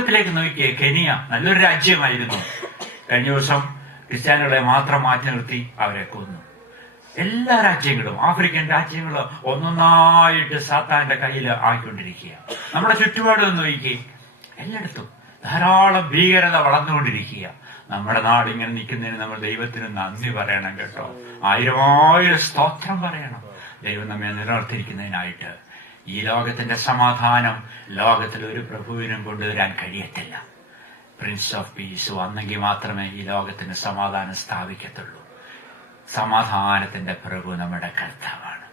ലോകത്തിലേക്ക് നോക്കിയേ, കെനിയ നല്ലൊരു രാജ്യമായിരുന്നു. കഴിഞ്ഞ ദിവസം ക്രിസ്ത്യാനികളെ മാത്രം മാറ്റി നിർത്തി അവരെ കൊന്നു. എല്ലാ രാജ്യങ്ങളും, ആഫ്രിക്കൻ രാജ്യങ്ങളും ഒന്നൊന്നായിട്ട് സാത്താന്റെ കയ്യിൽ ആയിക്കൊണ്ടിരിക്കുക. നമ്മുടെ ചുറ്റുപാടും നോക്കി, എല്ലായിടത്തും ധാരാളം ഭീകരത വളർന്നുകൊണ്ടിരിക്കുക. നമ്മുടെ നാട് ഇങ്ങനെ നിൽക്കുന്നതിന് നമ്മൾ ദൈവത്തിന് നന്ദി പറയണം കേട്ടോ. 1000 സ്തോത്രം പറയണം ദൈവം നമ്മെ നിലനിർത്തിയിരിക്കുന്നതിനായിട്ട്. ഈ ലോകത്തിന്റെ സമാധാനം ലോകത്തിൽ ഒരു പ്രഭുവിനും കൊണ്ടുവരാൻ കഴിയത്തില്ല. പ്രിൻസ് ഓഫ് പീസ് വന്നെങ്കിൽ മാത്രമേ ഈ ലോകത്തിന് സമാധാനം സ്ഥാപിക്കത്തുള്ളൂ. സമാധാനത്തിന്റെ പ്രഭു നമ്മുടെ കർത്താവാണ്.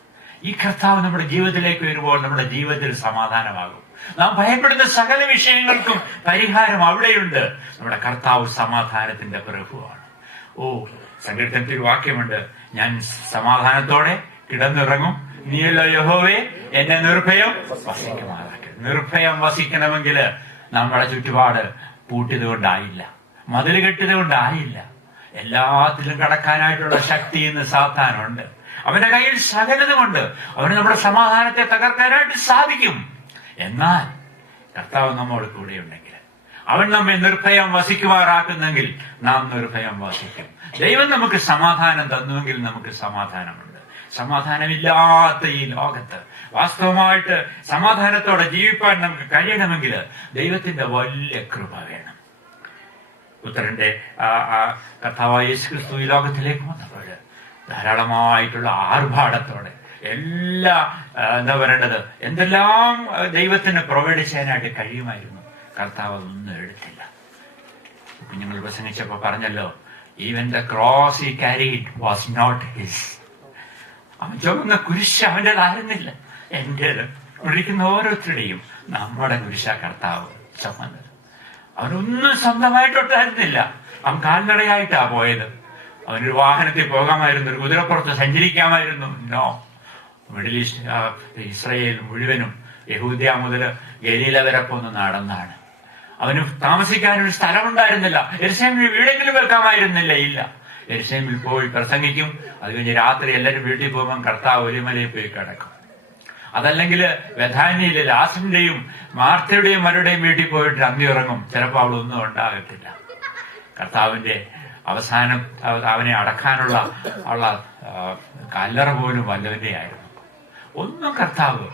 ഈ കർത്താവ് നമ്മുടെ ജീവിതത്തിലേക്ക് വരുമ്പോൾ നമ്മുടെ ജീവിതത്തിൽ സമാധാനമാകും. നാം ഭയപ്പെടുന്ന സകല വിഷയങ്ങൾക്കും പരിഹാരം അവിടെയുണ്ട്. നമ്മുടെ കർത്താവ് സമാധാനത്തിന്റെ പ്രഭുവാണ്. സങ്കീർത്തനത്തിൽ വാക്യമുണ്ട്, ഞാൻ സമാധാനത്തോടെ കിടന്നിറങ്ങും, നീയല്ലോ യഹോവേ എന്നെ നിർഭയം വസിക്കുമാറാക്കും. നിർഭയം വസിക്കണമെങ്കിൽ നമ്മുടെ ചുറ്റുപാട് പൂട്ടിയത് കൊണ്ടായില്ല, മതിൽ കെട്ടിയത് കൊണ്ടായില്ല. എല്ലാത്തിലും കടക്കാനായിട്ടുള്ള ശക്തി ഇന്ന് സാത്താനുണ്ട്. അവന്റെ കയ്യിൽ സകലതുമുണ്ട്. അവന് നമ്മുടെ സമാധാനത്തെ തകർക്കാനായിട്ട് സാധിക്കും. എന്നാൽ കർത്താവ് നമ്മോട് കൂടെയുണ്ടെങ്കിൽ, അവൻ നമ്മെ നിർഭയം വസിക്കുമാറാക്കുന്നെങ്കിൽ നാം നിർഭയം വസിക്കും. ദൈവം നമുക്ക് സമാധാനം തന്നുവെങ്കിൽ നമുക്ക് സമാധാനമുണ്ട്. സമാധാനമില്ലാത്ത ഈ ലോകത്ത് വാസ്തവമായിട്ട് സമാധാനത്തോടെ ജീവിപ്പാൻ നമുക്ക് കഴിയണമെങ്കിൽ ദൈവത്തിന്റെ വലിയ കൃപ വേണം. പുത്രന്റെ കർത്താവായ യേശുക്രിസ്തു ഈ ലോകത്തിലേക്ക് വന്നപ്പോൾ ധാരാളമായിട്ടുള്ള ആർഭാടത്തോടെ എന്താ പറയേണ്ടത്, എന്തെല്ലാം ദൈവത്തിന് പ്രൊവൈഡ് ചെയ്യാനായിട്ട് കഴിയുമായിരുന്നു. കർത്താവ് അതൊന്നും എടുത്തില്ല. കുഞ്ഞുങ്ങൾ പ്രസംഗിച്ചപ്പോ പറഞ്ഞല്ലോ, even the cross he carried was not his. അവൻ ചുമന്ന കുരിശ് അവൻ്റെതായിരുന്നില്ല, എന്റേത്. വിളിക്കുന്ന ഓരോരുത്തരുടെയും നമ്മുടെ കുരിശ കർത്താവ് ചുമന്നത്. അവനൊന്നും സ്വന്തമായിട്ടൊട്ടായിരുന്നില്ല. അവൻ കാൽനടയായിട്ടാ പോയത്. അവനൊരു വാഹനത്തിൽ പോകാമായിരുന്നു, ഒരു കുതിരപ്പുറത്ത് സഞ്ചരിക്കാമായിരുന്നു. നോ, മിഡിൽ ഈസ്റ്റ് ഇസ്രയേൽ മുഴുവനും യഹൂദ്യ മുതൽ ഗലീല വരെ പോന്ന് നടന്നാണ്. അവന് താമസിക്കാനൊരു സ്ഥലമുണ്ടായിരുന്നില്ല. യെരുശലേമിൽ വീടെങ്കിലും വെക്കാമായിരുന്നില്ല. ഇല്ല, യെരുശലേമിൽ പോയി പ്രസംഗിക്കും. അത് കഴിഞ്ഞ് രാത്രി എല്ലാവരും വീട്ടിൽ പോകുമ്പോൾ കർത്താവ് ഒലിമലയിൽ പോയി കിടക്കും. അതല്ലെങ്കിൽ ബഥാനിയിലെ ലാസറിന്റെയും മാർത്തയുടെയും മരുടെയും വീട്ടിൽ പോയിട്ട് അന്തി ഉറങ്ങും. ചിലപ്പോൾ അവളൊന്നും ഉണ്ടാകത്തില്ല. കർത്താവിന്റെ അവസാനം അവനെ അടക്കാനുള്ള കല്ലറ പോലും വല്ലവന്റെ ആയിരുന്നു. ഒന്നും കർത്താവ്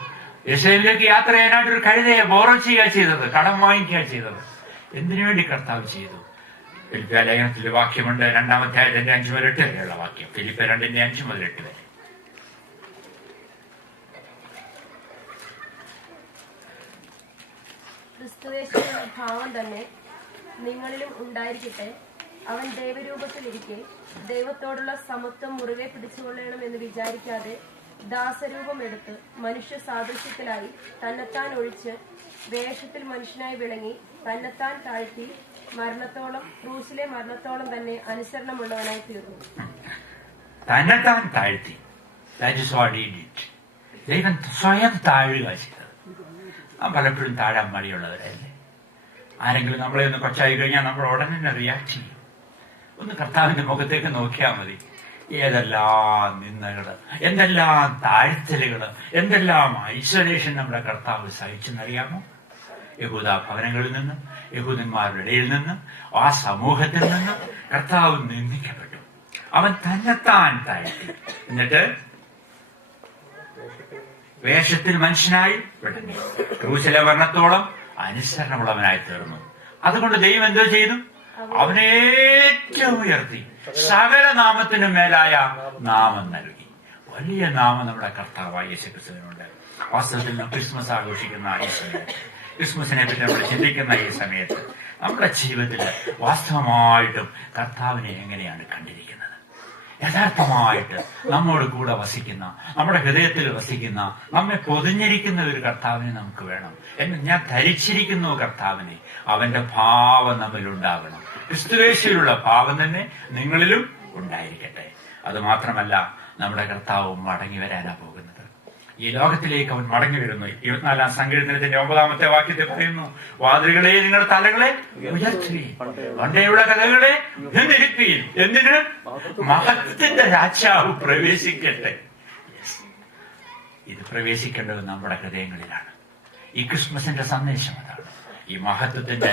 യെരുശലേമിലേക്ക് യാത്ര ചെയ്യാനായിട്ടൊരു കഴുതയെ ബോറോ ചെയ്യുക ചെയ്തത്, കടം വാങ്ങിക്കുക ചെയ്തത്. എന്തിനു വേണ്ടി കർത്താവ് ചെയ്തു? ഫിലിപ്പിയ ലേഖനത്തിലെ വാക്യമുണ്ട്, 2-ാം അധ്യായത്തിന്റെ 5 മുതൽ 8 വരെയുള്ള വാക്യം. ഫിലിപ്പിയ 2-ന്റെ 5 മുതൽ 8 വരെ. ക്രിസ്തുയേശുവിന്റെ ഭാവം തന്നെ നിങ്ങളിലും ഉണ്ടായിരിക്കട്ടെ. അവൻ ദൈവരൂപത്തിലിരിക്കെ ദൈവത്തോടുള്ള സമത്വം മുറുകെ പിടിച്ചുകൊള്ളണമെന്ന് വിചാരിക്കാതെ ദാസരൂപം എടുത്ത് മനുഷ്യ സാദൃശ്യത്തിലായി തന്നെത്താൻ ഒഴിച്ച് വേഷത്തിൽ മനുഷ്യനായി വിളങ്ങി തന്നെത്താൻ താഴ്ത്തി മരണത്തോളം, ക്രൂശിലെ മരണത്തോളം തന്നെ അനുസരണമുള്ളവനായി തീർന്നു. തന്നെത്താൻ താഴ്ത്തി. ദൈവം സ്വയം താഴുക ചെയ്തത്. നാം പലപ്പോഴും താഴാൻ മടിയുള്ളവരല്ലേ. ആരെങ്കിലും നമ്മളെ ഒന്ന് കൊച്ചായി കഴിഞ്ഞാൽ നമ്മൾ ഉടനെ തന്നെ റിയാക്ട് ചെയ്യും. ഒന്ന് കർത്താവിന്റെ മുഖത്തേക്ക് നോക്കിയാൽ മതി. ഏതെല്ലാം നിന്ദകള്, എന്തെല്ലാം താഴ്ത്തലുകള്, എന്തെല്ലാം ഐസൊലേഷൻ നമ്മുടെ കർത്താവ് സഹിച്ചെന്നറിയാമോ? യഹൂദ ഭവനങ്ങളിൽ നിന്ന്, യഹൂദന്മാരുടെ ഇടയിൽ നിന്ന്, ആ സമൂഹത്തിൽ നിന്ന് കർത്താവ് നിന്ദിക്കപ്പെട്ടു. അവൻ തന്നെത്താൻ താഴ്ത്തി. എന്നിട്ട് വേഷത്തിൽ മനുഷ്യനായി വിളങ്ങി ക്രൂശിലെ മരണത്തോളം അനുസരണമുള്ളവനായി തീർന്നു. അതുകൊണ്ട് ദൈവം എന്തോ ചെയ്തു? അവനെ ഏറ്റവും ഉയർത്തി സകല നാമത്തിനും മേലായ നാമം നൽകി. വലിയ നാമം നമ്മുടെ കർത്താവായ യേശുക്രിസ്തുവിനുണ്ട്. വാസ്തവത്തിൽ ക്രിസ്മസ് ആഘോഷിക്കുന്ന ഈ സമയത്ത്, ക്രിസ്മസിനെ പറ്റി നമ്മൾ ചിന്തിക്കുന്ന ഈ സമയത്ത് നമ്മുടെ ജീവിതത്തിൽ വാസ്തവമായിട്ടും കർത്താവിനെ എങ്ങനെയാണ് കണ്ടിരിക്കുന്നത്? യഥാർത്ഥമായിട്ട് നമ്മോട് കൂടെ വസിക്കുന്ന, നമ്മുടെ ഹൃദയത്തിൽ വസിക്കുന്ന, നമ്മെ പൊതിഞ്ഞിരിക്കുന്ന ഒരു കർത്താവിനെ നമുക്ക് വേണം. ഞാൻ ധരിച്ചിരിക്കുന്നു കർത്താവിനെ. അവന്റെ ഭാവം നമ്മിലുണ്ടാകണം. ക്രിസ്തുയേശുവിലുള്ള ഭാവം തന്നെ നിങ്ങളിലും ഉണ്ടായിരിക്കട്ടെ. അത് മാത്രമല്ല, നമ്മുടെ കർത്താവ് മടങ്ങി വരാനാ പോകുന്നത്. ഈ ലോകത്തിലേക്ക് അവൻ മടങ്ങി വരുന്നു. 24-ാം സങ്കീർത്തനത്തിന്റെ 9-ാമത്തെ വാക്യത്തിൽ പറയുന്നു, വാതിലുകളെ നിങ്ങളുടെ തലകളെ ഉയർത്തി, പണ്ടേയുള്ള കഥകളെ നിന്നിരിപ്പീൻ. എന്തിന്? മഹത്വത്തിന്റെ രാജാവ് പ്രവേശിക്കട്ടെ. ഇത് പ്രവേശിക്കേണ്ടത് നമ്മുടെ ഹൃദയങ്ങളിലാണ്. ഈ ക്രിസ്മസിന്റെ സന്ദേശം അതാണ്. ഈ മഹത്വത്തിന്റെ